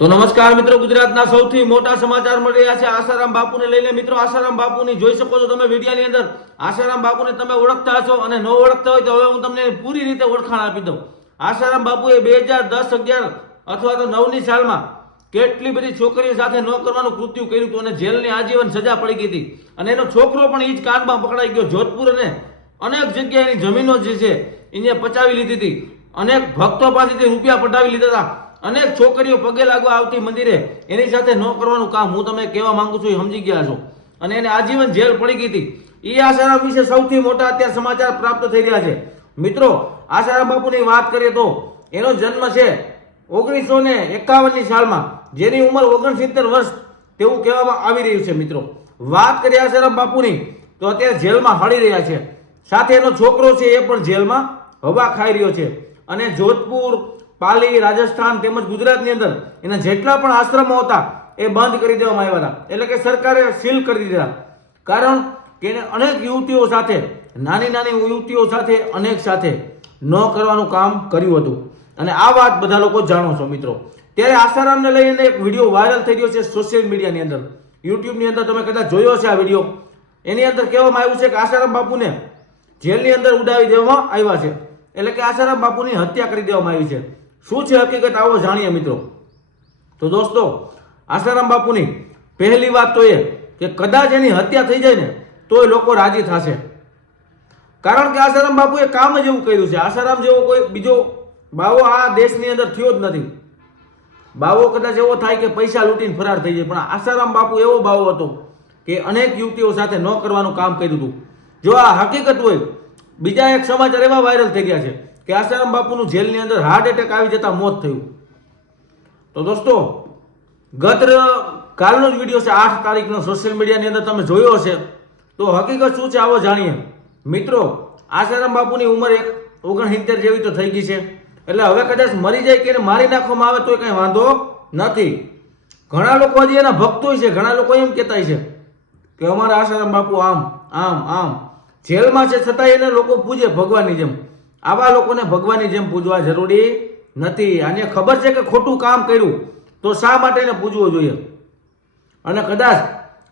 તો નમસ્કાર મિત્રો, ગુજરાતના સૌથી મોટા સમાચાર મળી રહ્યા છે આસારામ બાપુને લઈને. મિત્રો, આસારામ બાપુની જોઈ શકો છો તમે વિડીયાની અંદર. આસારામ બાપુને તમે ઓળખતા હશો અને ન ઓળખતા હોય તો હવે હું તમને પૂરી રીતે ઓળખાણ આપી દઉં. આસારામ બાપુએ બે હજાર દસ અગિયાર અથવા તો નવની સાલમાં કેટલી બધી છોકરીઓ સાથે ન કરવાનું કૃત્યુ કર્યું હતું અને જેલની આજીવન સજા પડી ગઈ હતી. અને એનો છોકરો પણ એ જ કાનમાં પકડાઈ ગયો. જોધપુર અને અનેક જગ્યાએ એની જમીનો જે છે એને પચાવી લીધી હતી. અનેક ભક્તો પાસેથી રૂપિયા પટાવી લીધા હતા. અનેક છોકરીઓ પગે લાગવા આવતી મંદિરે એની સાથે ન કરવાનું કામ હું તમે કહેવા માંગુ છું, એ સમજી ગયા છો. અને એને આજીવન જેલ પડી ગઈ હતી. એ આસારામ વિશે સૌથી મોટા અત્યારે સમાચાર પ્રાપ્ત થઈ રહ્યા છે. મિત્રો, આસારામ બાપુની વાત કરીએ તો એનો જન્મ છે ઓગણીસો ને એકાવનની સાલમાં. જેની ઉંમર ઓગણસિત્તેર વર્ષ તેવું કહેવામાં આવી રહ્યું છે, મિત્રો. વાત કરીએ આસારામ બાપુની, તો અત્યારે જેલમાં હળી રહ્યા છે. સાથે એનો છોકરો છે એ પણ જેલમાં હવા ખાઈ રહ્યો છે. અને જોધપુર પાલી, રાજસ્થાન તેમજ ગુજરાતની અંદર એના જેટલા પણ આશ્રમો હતા, એ બંધ કરી દેવામાં આવ્યા હતા. એટલે કે સરકારે સીલ કરી દીધા. કારણ કે એને અનેક યુવતીઓ સાથે, નાની નાની યુવતીઓ સાથે અનેક સાથે ન કરવાનું કામ કર્યું હતું. અને આ વાત બધા લોકો જાણો છો, મિત્રો. ત્યારે આસારામને લઈને એક વીડિયો વાયરલ થઈ રહ્યો છે સોશિયલ મીડિયાની અંદર. યુટ્યુબની અંદર તમે કદાચ જોયો હશે આ વીડિયો. એની અંદર કહેવામાં આવ્યું છે કે આસારામ બાપુને જેલની અંદર ઉડાવી દેવામાં આવ્યા છે. એટલે કે આસારામ બાપુની હત્યા કરી દેવામાં આવી છે. શું છે હકીકત? આવો જાણીએ મિત્રો. તો દોસ્તો આસારામ બાપુની પહેલી વાત તો એ કે કદાચ એની હત્યા થઈ જાય ને, તોય લોકો રાજી થશે. કારણ કે આસારામ બાપુએ કામ જ એવું કર્યું છે. આસારામ જેવો કોઈ બીજો બાવો આ દેશની અંદર થયો જ નથી. બાવો કદાચ એવો થાય કે પૈસા લૂંટીને ફરાર થઈ જાય. પણ આસારામ બાપુ એવો બાવો હતો કે અનેક યુવતીઓ સાથે ન કરવાનું કામ કર્યું હતું. જો આ હકીકત હોય, બીજા એક સમાચાર એવા વાયરલ થઈ ગયા છે. કે આસારામ બાપુનું જેલની અંદર હાર્ટ એટેક આવી જતા મોત થયું. તો દોસ્તો, ગત કાલનો જ વીડિયો છે, આઠ તારીખનો સોશિયલ મીડિયાની અંદર તમે જોયો હશે. તો હકીકત શું છે આવો જાણીએ. મિત્રો, આસારામ બાપુની ઉંમર એક ઓગણસિત્તેર જેવી તો થઈ ગઈ છે. એટલે હવે કદાચ મરી જાય કે એને મારી નાખવામાં આવે તો કંઈ વાંધો નથી. ઘણા લોકો હજી એના ભક્તો છે, ઘણા લોકો એમ કહેતા છે કે અમારા આસારામ બાપુ આમ આમ આમ. જેલમાં છે છતાં એને લોકો પૂજે ભગવાનની જેમ. આવા લોકોને ભગવાનની જેમ પૂજવા જરૂરી નથી. અને ખબર છે કે ખોટું કામ કર્યું તો શા માટે એને પૂજવું જોઈએ? અને કદાચ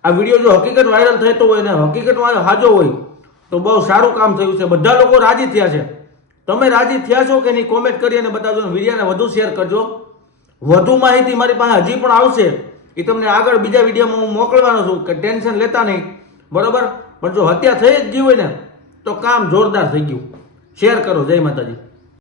આ વીડિયો જો હકીકત વાયરલ થતો હોય ને હકીકતમાં હાજો હોય, તો બહુ સારું કામ થયું છે. બધા લોકો રાજી થયા છે. તમે રાજી થયા છો કે નહીં કોમેન્ટ કરી અને બતાવજો વિડીયોને વધુ શેર કરજો. વધુ માહિતી મારી પાસે હજી પણ આવશે. એ તમને આગળ બીજા વિડીયોમાં હું મોકલવાનો છું કે ટેન્શન લેતા નહીં. બરાબર? પણ જો હત્યા થઈ જ ગઈ હોય ને, તો કામ જોરદાર થઈ ગયું. શેર કરો જય માતાજી.